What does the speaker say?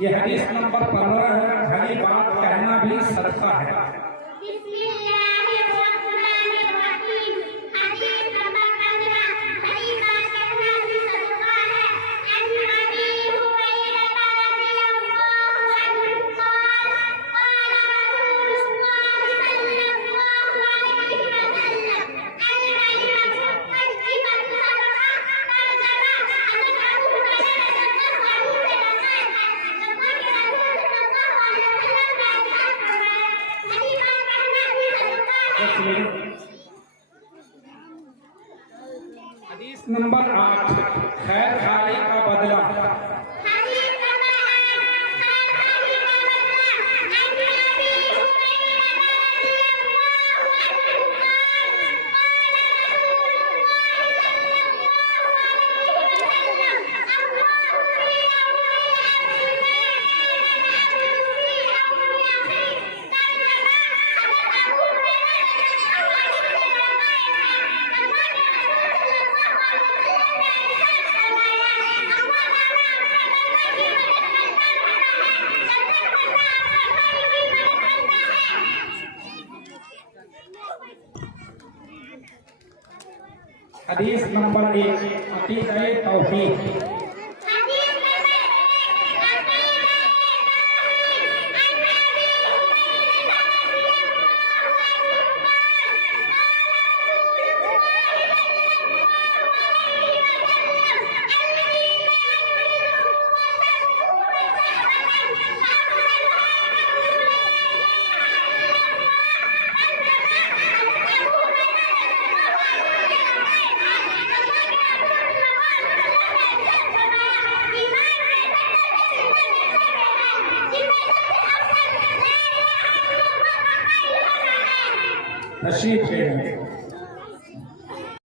ये हदीस नंबर 15 है। भली बात कहना भी सदका है। हदीस नंबर 8 खैर खाई का बदला। हदीस नंबर 1 अकीदे तौहीद। तशरीफ ले